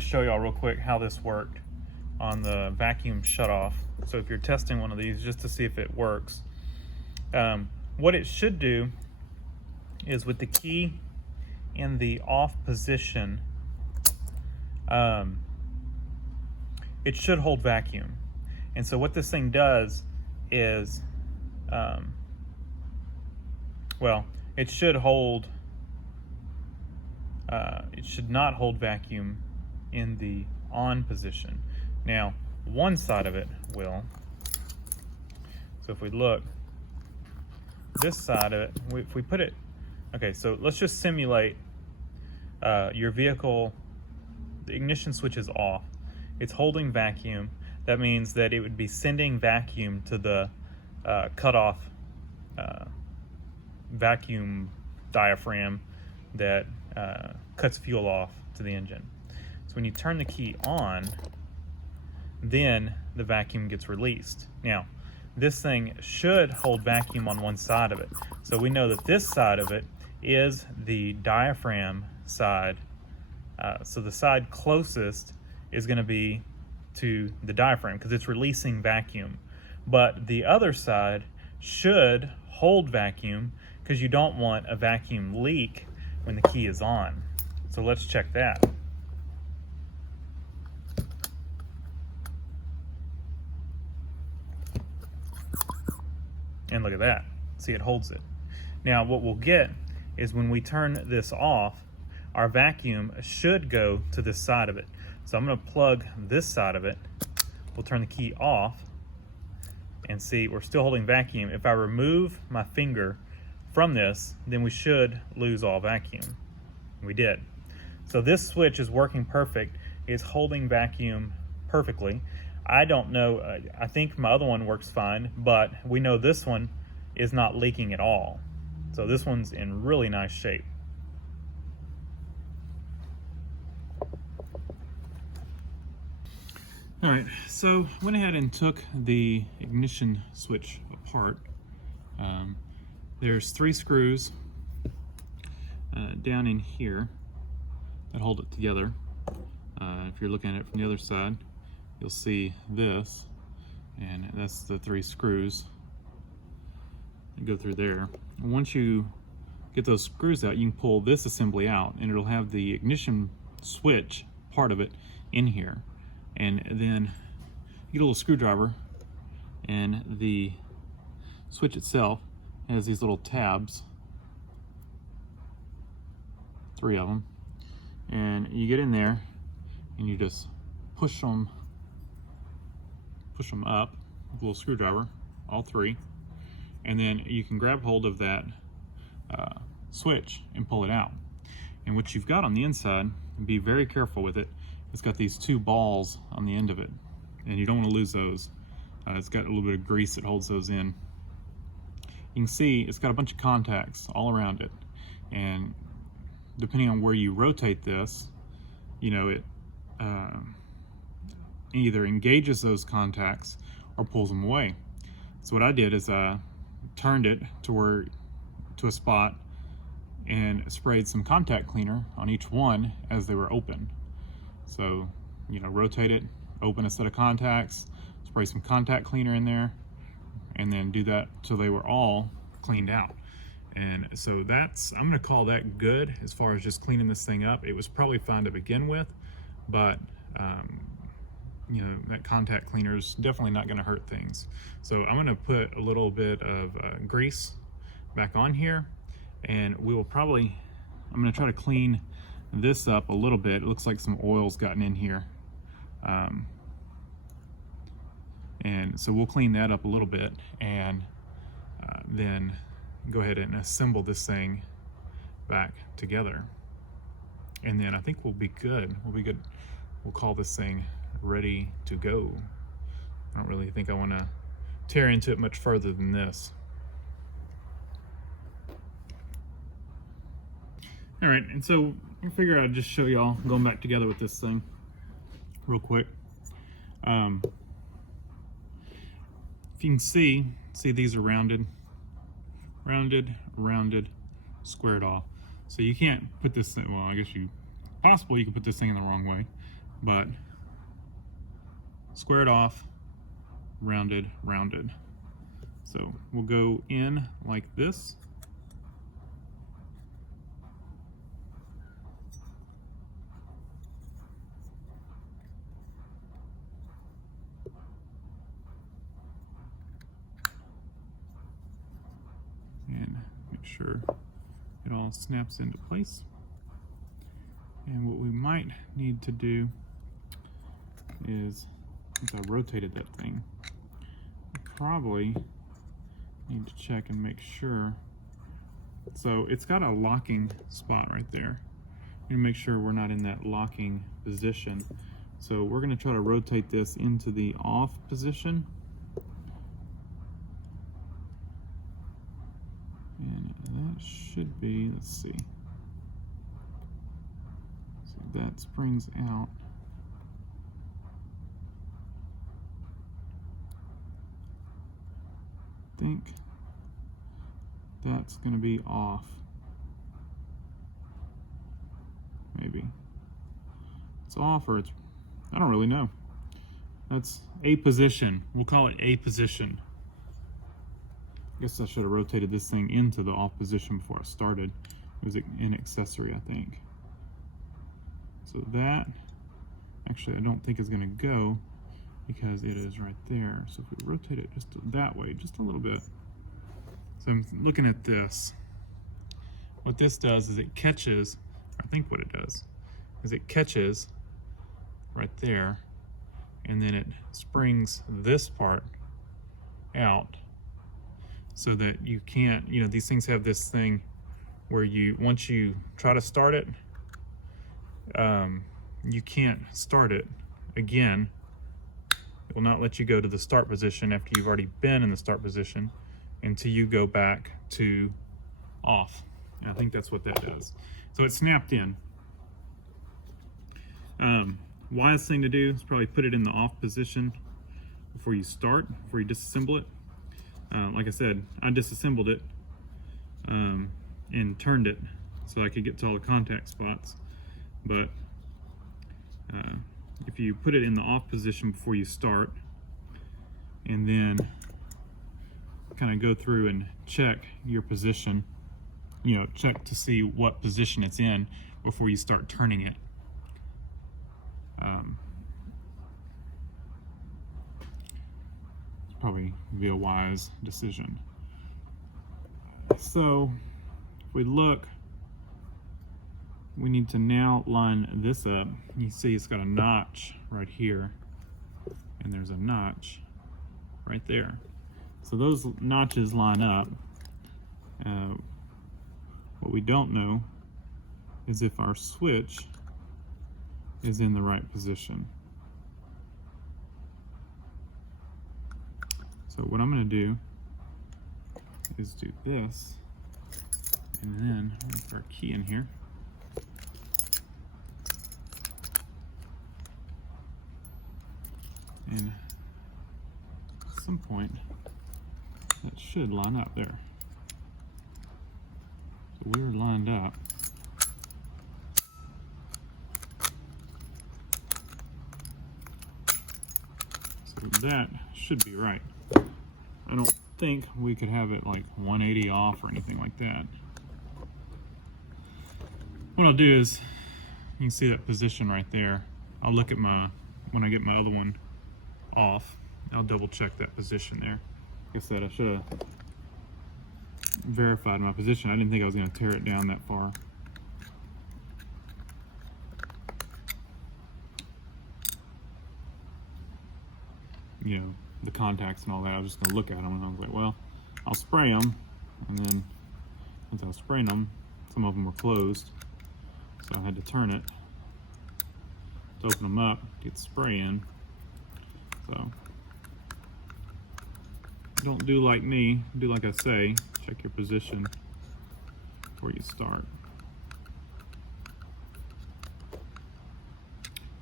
to show y'all real quick how this worked on the vacuum shutoff. So if you're testing one of these just to see if it works, what it should do is with the key in the off position, it should hold vacuum. And so what this thing does is, well, it should hold, it should not hold vacuum in the on position. Now, one side of it will. So if we look, this side of it, if we put it, okay, so let's just simulate your vehicle, the ignition switch is off. It's holding vacuum. That means that it would be sending vacuum to the cutoff vacuum diaphragm that cuts fuel off to the engine. So when you turn the key on, then the vacuum gets released. Now, this thing should hold vacuum on one side of it. So we know that this side of it is the diaphragm side. So the side closest is going to be to the diaphragm because it's releasing vacuum. But the other side should hold vacuum because you don't want a vacuum leak when the key is on. So let's check that. And look at that. See, it holds it. Now what we'll get is when we turn this off, our vacuum should go to this side of it. So I'm going to plug this side of it. We'll turn the key off and see we're still holding vacuum. If I remove my finger from this, then we should lose all vacuum. We did. So this switch is working perfect. It's holding vacuum perfectly. I don't know, I think my other one works fine, but we know this one is not leaking at all. So this one's in really nice shape. All right, so went ahead and took the ignition switch apart. There's 3 screws down in here that hold it together. If you're looking at it from the other side, you'll see this, and that's the 3 screws that go through there. And once you get those screws out, you can pull this assembly out, and it'll have the ignition switch part of it in here. And then you get a little screwdriver, and the switch itself has these little tabs, 3 of them, and you get in there and you just push them up with a little screwdriver, all 3, and then you can grab hold of that switch and pull it out. And what you've got on the inside, and be very careful with it, it's got these 2 balls on the end of it, and you don't want to lose those. It's got a little bit of grease that holds those in. You can see it's got a bunch of contacts all around it, and depending on where you rotate this, you know, it either engages those contacts or pulls them away. So what I did is I turned it to a spot and sprayed some contact cleaner on each one as they were open. So, you know, rotate it, open a set of contacts, spray some contact cleaner in there, and then do that till they were all cleaned out. And so that's, I'm gonna call that good as far as just cleaning this thing up. It was probably fine to begin with, but you know, that contact cleaner is definitely not gonna hurt things. So I'm gonna put a little bit of grease back on here, and we will probably, I'm gonna try to clean this up a little bit. It looks like some oil's gotten in here. And so we'll clean that up a little bit, and then go ahead and assemble this thing back together. And then I think we'll be good. We'll be good. We'll call this thing ready to go. I don't really think I want to tear into it much further than this. All right, and so I figure I'd just show y'all going back together with this thing real quick. If you can see these are rounded, squared off. So you can't put this thing, well, I guess you could put this thing in the wrong way. but squared off, rounded, rounded. So we'll go in like this. And make sure it all snaps into place. And what we might need to do is, since I rotated that thing, I probably need to check and make sure. So it's got a locking spot right there. We need to make sure we're not in that locking position. So we're going to try to rotate this into the off position. And that should be, let's see. So that springs out. I think that's going to be off. Maybe. It's off or it's, I don't really know. That's A position. We'll call it A position. I guess I should have rotated this thing into the off position before I started. It was an accessory, I think. So that, actually I don't think is going to go because it is right there. So if we rotate it just that way, just a little bit. So I'm looking at this. What this does is it catches, I think what it does, is it catches right there, and then it springs this part out so that you can't, you know, these things have this thing where you, once you try to start it, you can't start it again. It will not let you go to the start position after you've already been in the start position until you go back to off. And I think that's what that does. So it's snapped in. Wise thing to do is probably put it in the off position before you start, before you disassemble it. Like I said, I disassembled it and turned it so I could get to all the contact spots. But if you put it in the off position before you start, and then kind of go through and check your position, you know, check to see what position it's in before you start turning it. It's probably be a wise decision. So if we look, we need to now line this up. You see it's got a notch right here, and there's a notch right there. So those notches line up. What we don't know is if our switch is in the right position. So what I'm going to do is do this, and then put our key in here. And at some point, that should line up there. So we're lined up. So that should be right. I don't think we could have it like 180 off or anything like that. What I'll do is, you can see that position right there. I'll look at when I get my other one off, I'll double check that position there. Like I said, I should have verified my position. I didn't think I was going to tear it down that far. You know, the contacts and all that, I was just going to look at them, and I was like, well, I'll spray them. And then once I was spraying them, some of them were closed, so I had to turn it to open them up, get the spray in. So don't do like me, do like I say, check your position before you start.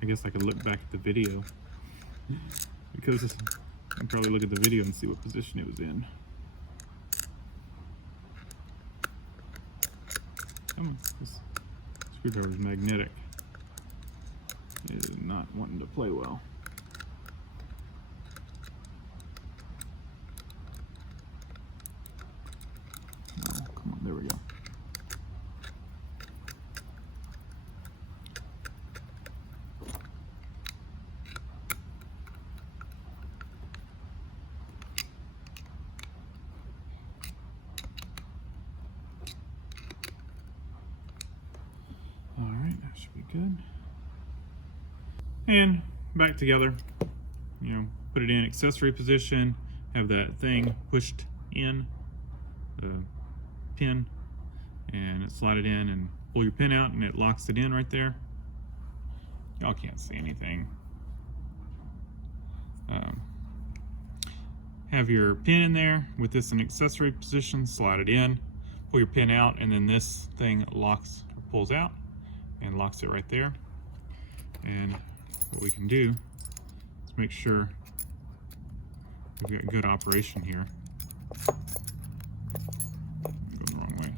I guess I could look back at the video, because I can probably look at the video and see what position it was in. Come on, this screwdriver is magnetic. is not wanting to play well. Oh, come on, there we go. All right, that should be good. And back together, you know, put it in accessory position, have that thing pushed in, the pin, and slide it in and pull your pin out and it locks it in right there. Y'all can't see anything. Have your pin in there with this in accessory position, slide it in, pull your pin out, and then this thing locks or pulls out and locks it right there. And what we can do is make sure we've got good operation here. Go the wrong way.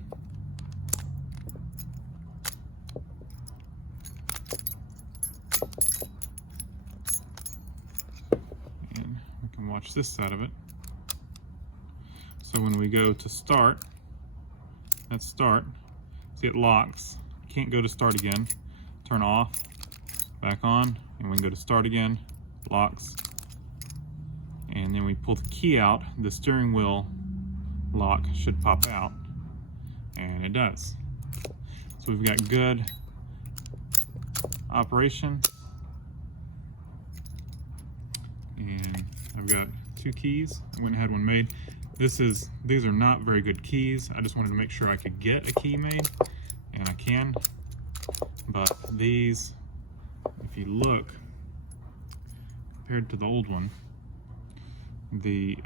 And we can watch this side of it. So when we go to start, that's start. See, it locks. Can't go to start again. Turn off, back on, and we can go to start again. Locks. And then we pull the key out. The steering wheel lock should pop out, and it does. So we've got good operation. And I've got 2 keys. I went and had one made. These are not very good keys. I just wanted to make sure I could get a key made, and I can. But these, if you look, compared to the old one, the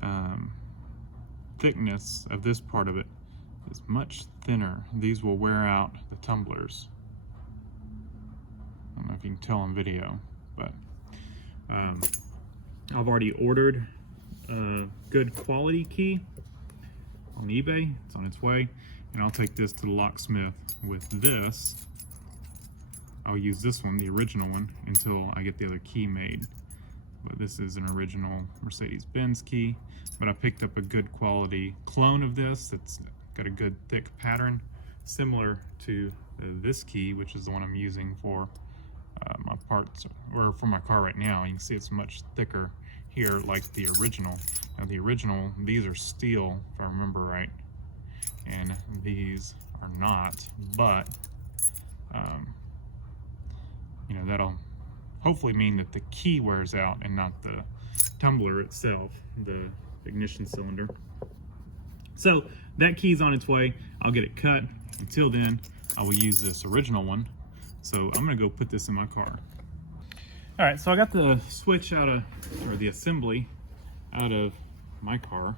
thickness of this part of it is much thinner. These will wear out the tumblers. I don't know if you can tell on video, but I've already ordered a good quality key on eBay. It's on its way, and I'll take this to the locksmith with this. I'll use this one, the original one, until I get the other key made. But this is an original Mercedes-Benz key, but I picked up a good quality clone of this that's got a good thick pattern, similar to this key, which is the one I'm using for my parts, or for my car right now. You can see it's much thicker here, like the original. Now the original, these are steel, if I remember right, and these are not, but you know, that'll hopefully mean that the key wears out and not the tumbler itself, the ignition cylinder. So that key's on its way. I'll get it cut. Until then, I will use this original one. So I'm gonna go put this in my car. All right, so I got the switch out of, or the assembly out of my car,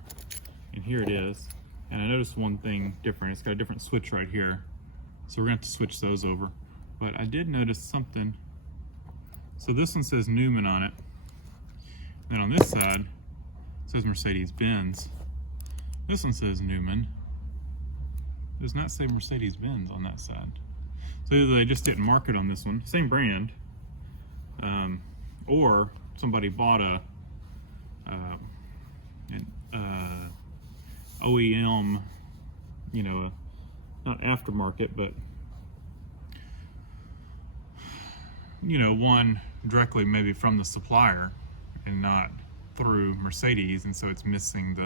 and here it is. And I noticed one thing different. It's got a different switch right here. So we're gonna have to switch those over. But I did notice something. So this one says Newman on it. Then on this side, it says Mercedes-Benz. This one says Newman. It does not say Mercedes-Benz on that side. So either they just didn't mark it on this one, same brand, or somebody bought an OEM, you know, not aftermarket, but you know, one directly maybe from the supplier and not through Mercedes, and so it's missing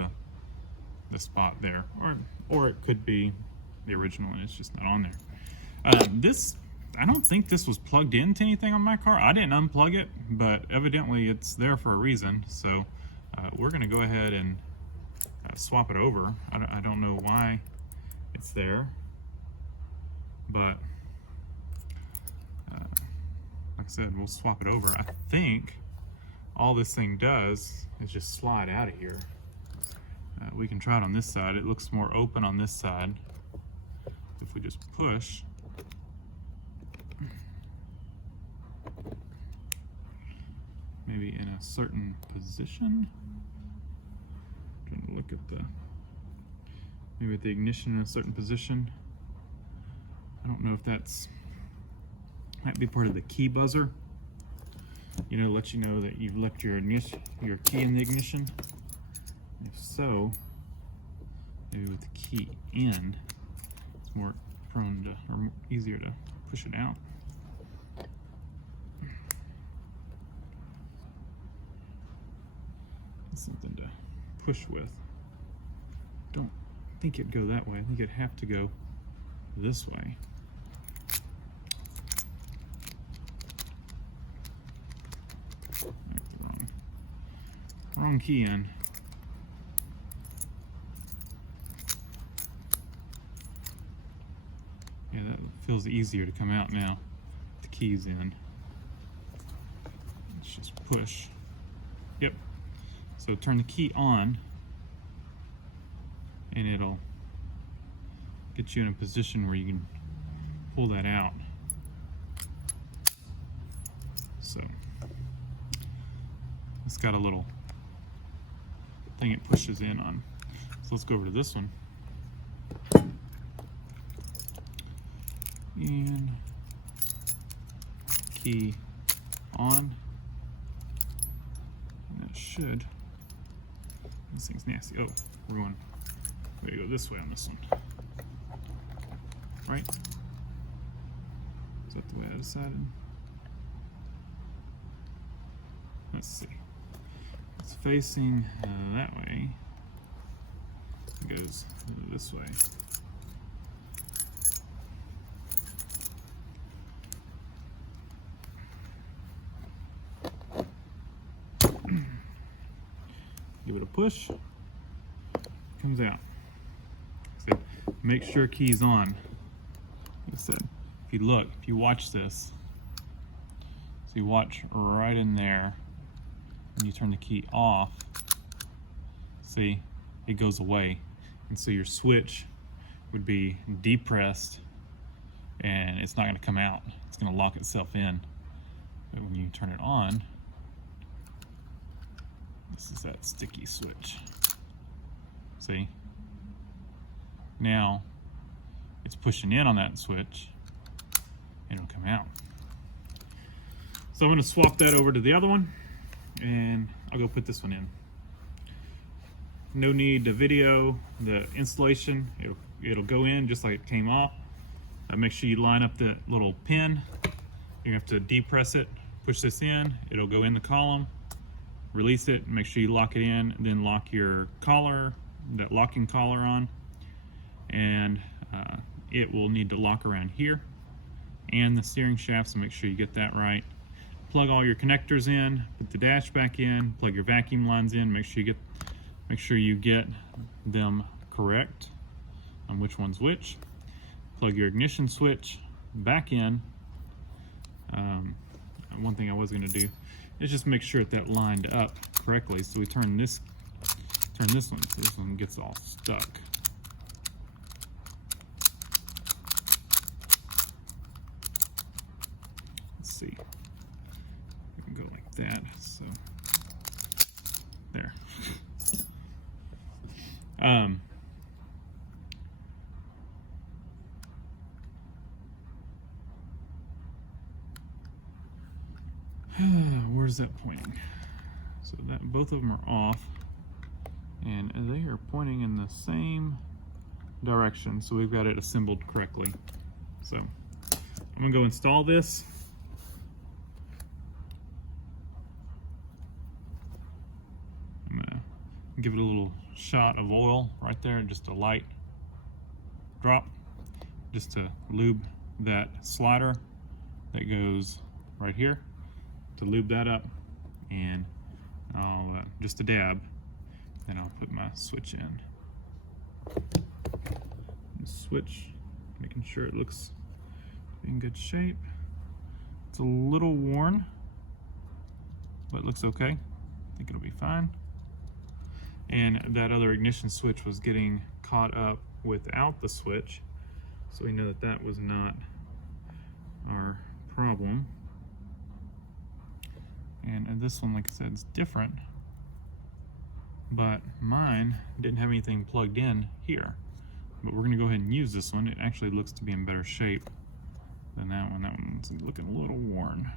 the spot there, or it could be the original and it's just not on there. This, I don't think this was plugged into anything on my car. I didn't unplug it, but evidently it's there for a reason. So we're gonna go ahead and swap it over. I don't know why it's there, but like I said, we'll swap it over. I think all this thing does is just slide out of here. We can try it on this side. It looks more open on this side. If we just push, maybe in a certain position. Trying to look at maybe at the ignition in a certain position. I don't know if that's, might be part of the key buzzer. let you know that you've left your key in the ignition. If so, maybe with the key in, it's more prone to, or easier to push it out. Something to push with. Don't think it'd go that way. I think it'd have to go this way. Wrong key in. Yeah, that feels easier to come out now. The key's in. Let's just push. Yep. So turn the key on, and it'll get you in a position where you can pull that out. So it's got a little thing it pushes in on. So let's go over to this one. And key on. And that should. This thing's nasty. Oh, we're going. We gotta go this way on this one. Right? Is that the way I decided? Let's see. It's facing that way. It goes this way. Give it a push. Comes out. So make sure key's on. Like I said, if you watch this, so you watch right in there, and you turn the key off, see, it goes away. And so your switch would be depressed and it's not going to come out. It's going to lock itself in. But when you turn it on, this is that sticky switch. See? Now it's pushing in on that switch and it'll come out. So I'm going to swap that over to the other one and I'll go put this one in. No need to video the installation. It'll go in just like it came off. Make sure you line up the little pin. You have to depress it, push this in, it'll go in the column, release it, make sure you lock it in, and then lock your collar, that locking collar on, and it will need to lock around here and the steering shaft, so make sure you get that right. Plug all your connectors in, put the dash back in, plug your vacuum lines in, make sure you get them correct on which one's which. Plug your ignition switch back in. One thing I was going to do is just make sure that lined up correctly. So we turn this one so this one gets all stuck. Let's see. We can go like that. So there. Where's that pointing? So that both of them are off, and they are pointing in the same direction. So we've got it assembled correctly. So I'm gonna go install this. I'm gonna give it a little shot of oil right there, just a light drop, just to lube that slider that goes right here, to lube that up, and I'll just a dab, then I'll put my switch in. Switch, making sure it looks in good shape. It's a little worn, but it looks okay. I think it'll be fine. And that other ignition switch was getting caught up without the switch, so we know that that was not our problem. And this one, like I said, is different, but mine didn't have anything plugged in here. But we're gonna go ahead and use this one. It actually looks to be in better shape than that one. That one's looking a little worn.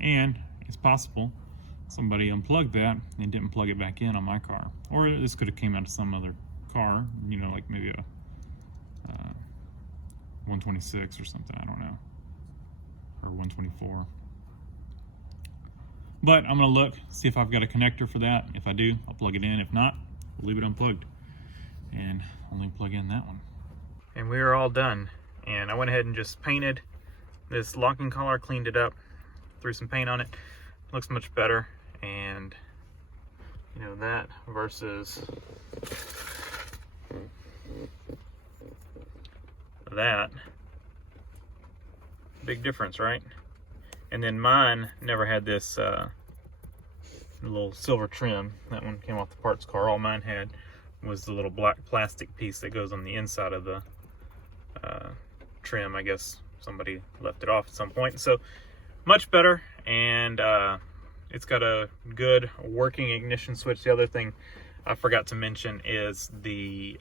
And it's possible somebody unplugged that and didn't plug it back in on my car. Or this could have came out of some other car, you know, like maybe a 126 or something, I don't know. Or 124. But I'm gonna look, see if I've got a connector for that. If I do, I'll plug it in. If not, we'll leave it unplugged and only plug in that one. And we are all done. And I went ahead and just painted this locking collar, cleaned it up, threw some paint on it. Looks much better. And you know, that versus that, big difference, right? And then mine never had this little silver trim. That one came off the parts car. All mine had was the little black plastic piece that goes on the inside of the trim. I guess somebody left it off at some point. So much better, and it's got a good working ignition switch. The other thing I forgot to mention is the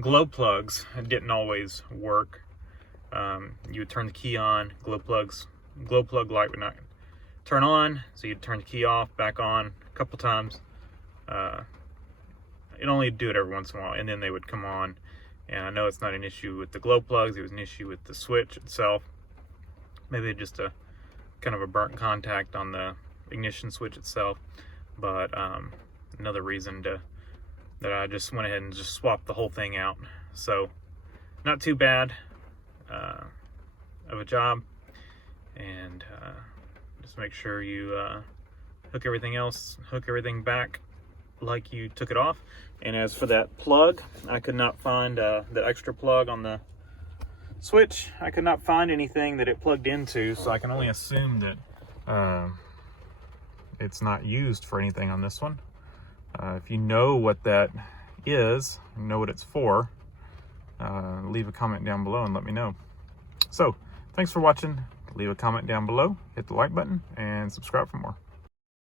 glow plugs didn't always work. You would turn the key on, glow plug light would not turn on, so you'd turn the key off, back on a couple times. It only do it every once in a while, and then they would come on. And I know it's not an issue with the glow plugs, it was an issue with the switch itself. Maybe just a kind of a burnt contact on the ignition switch itself. But another reason that I just went ahead and just swapped the whole thing out. So not too bad of a job. And just make sure you hook everything back like you took it off. And as for that plug, I could not find the extra plug on the switch. I could not find anything that it plugged into, so I can only assume that it's not used for anything on this one. If you know what that is, know what it's for, leave a comment down below and let me know. So, thanks for watching. Leave a comment down below, hit the like button, and subscribe for more.